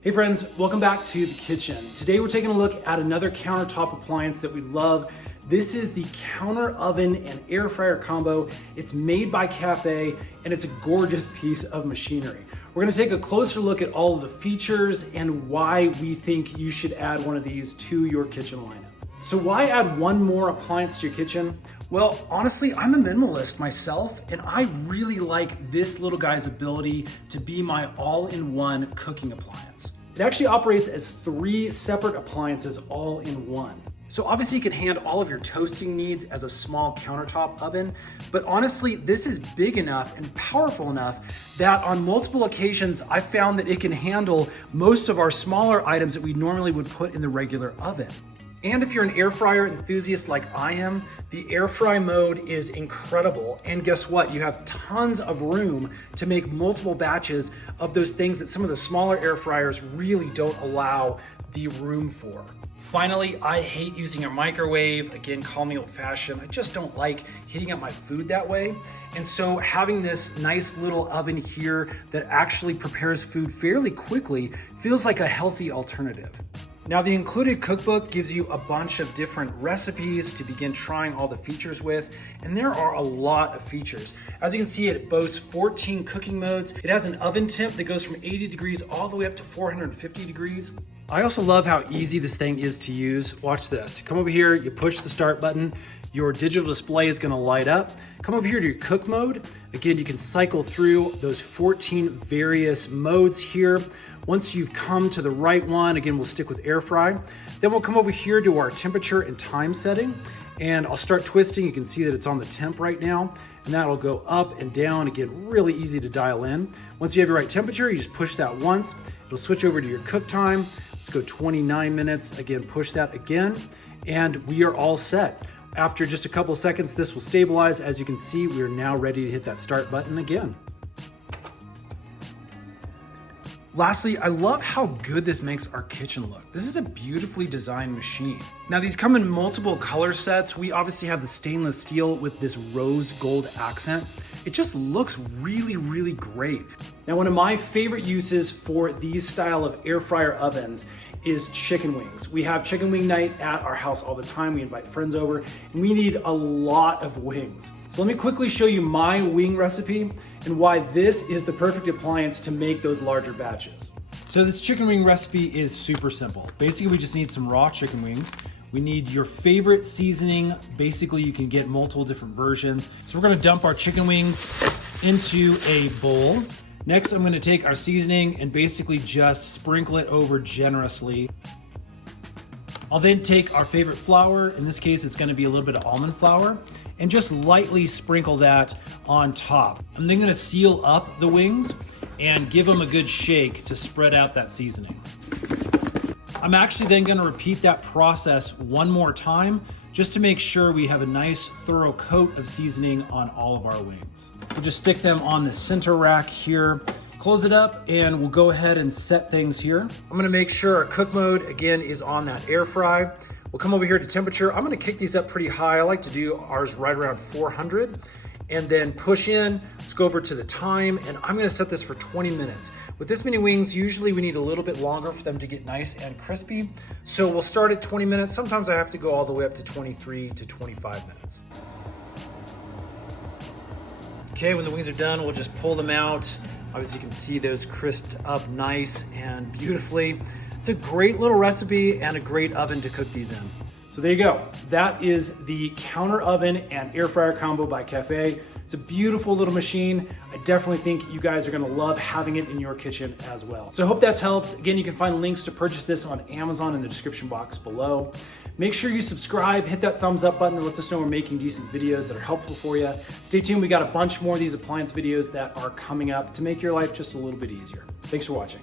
Hey friends, welcome back to the kitchen. Today we're taking a look at another countertop appliance that we love. This is the counter oven and air fryer combo. It's made by Café and it's a gorgeous piece of machinery. We're gonna take a closer look at all of the features and why we think you should add one of these to your kitchen lineup. So why add one more appliance to your kitchen? Well, honestly, I'm a minimalist myself, and I really like this little guy's ability to be my all-in-one cooking appliance. It actually operates as 3 separate appliances all in one. So obviously you can handle all of your toasting needs as a small countertop oven, but honestly, this is big enough and powerful enough that on multiple occasions, I found that it can handle most of our smaller items that we normally would put in the regular oven. And if you're an air fryer enthusiast like I am, the air fry mode is incredible. And guess what? You have tons of room to make multiple batches of those things that some of the smaller air fryers really don't allow the room for. Finally, I hate using a microwave. Again, call me old-fashioned. I just don't like heating up my food that way. And so having this nice little oven here that actually prepares food fairly quickly feels like a healthy alternative. Now, the included cookbook gives you a bunch of different recipes to begin trying all the features with, and there are a lot of features. As you can see, it boasts 14 cooking modes. It has an oven temp that goes from 80 degrees all the way up to 450 degrees. I also love how easy this thing is to use. Watch this. Come over here, you push the start button, your digital display is gonna light up. Come over here to your cook mode. Again, you can cycle through those 14 various modes here. Once you've come to the right one, again, we'll stick with air fry. Then we'll come over here to our temperature and time setting, and I'll start twisting. You can see that it's on the temp right now, and that'll go up and down. Again, really easy to dial in. Once you have your right temperature, you just push that once. It'll switch over to your cook time. Let's go 29 minutes. Again, push that again, and we are all set. After just a couple seconds, this will stabilize. As you can see, we are now ready to hit that start button again. Lastly, I love how good this makes our kitchen look. This is a beautifully designed machine. Now, these come in multiple color sets. We obviously have the stainless steel with this rose gold accent. It just looks really, really great. Now, one of my favorite uses for these style of air fryer ovens is chicken wings. We have chicken wing night at our house all the time. We invite friends over and we need a lot of wings. So let me quickly show you my wing recipe and why this is the perfect appliance to make those larger batches. So this chicken wing recipe is super simple. Basically, we just need some raw chicken wings. We need your favorite seasoning. Basically, you can get multiple different versions. So we're gonna dump our chicken wings into a bowl. Next, I'm gonna take our seasoning and basically just sprinkle it over generously. I'll then take our favorite flour. In this case, it's gonna be a little bit of almond flour, and just lightly sprinkle that on top. I'm then gonna seal up the wings and give them a good shake to spread out that seasoning. I'm actually then gonna repeat that process one more time just to make sure we have a nice thorough coat of seasoning on all of our wings. We'll just stick them on the center rack here, close it up, and we'll go ahead and set things here. I'm gonna make sure our cook mode, again, is on that air fry. We'll come over here to temperature. I'm gonna kick these up pretty high. I like to do ours right around 400 and then push in. Let's go over to the time, and I'm gonna set this for 20 minutes. With this many wings, usually we need a little bit longer for them to get nice and crispy. So we'll start at 20 minutes. Sometimes I have to go all the way up to 23 to 25 minutes. Okay, when the wings are done, we'll just pull them out. Obviously you can see those crisped up nice and beautifully. It's a great little recipe and a great oven to cook these in. So there you go. That is the counter oven and air fryer combo by Café. It's a beautiful little machine. I definitely think you guys are gonna love having it in your kitchen as well. So I hope that's helped. Again, you can find links to purchase this on Amazon in the description box below. Make sure you subscribe, hit that thumbs up button. It lets us know we're making decent videos that are helpful for you. Stay tuned, we got a bunch more of these appliance videos that are coming up to make your life just a little bit easier. Thanks for watching.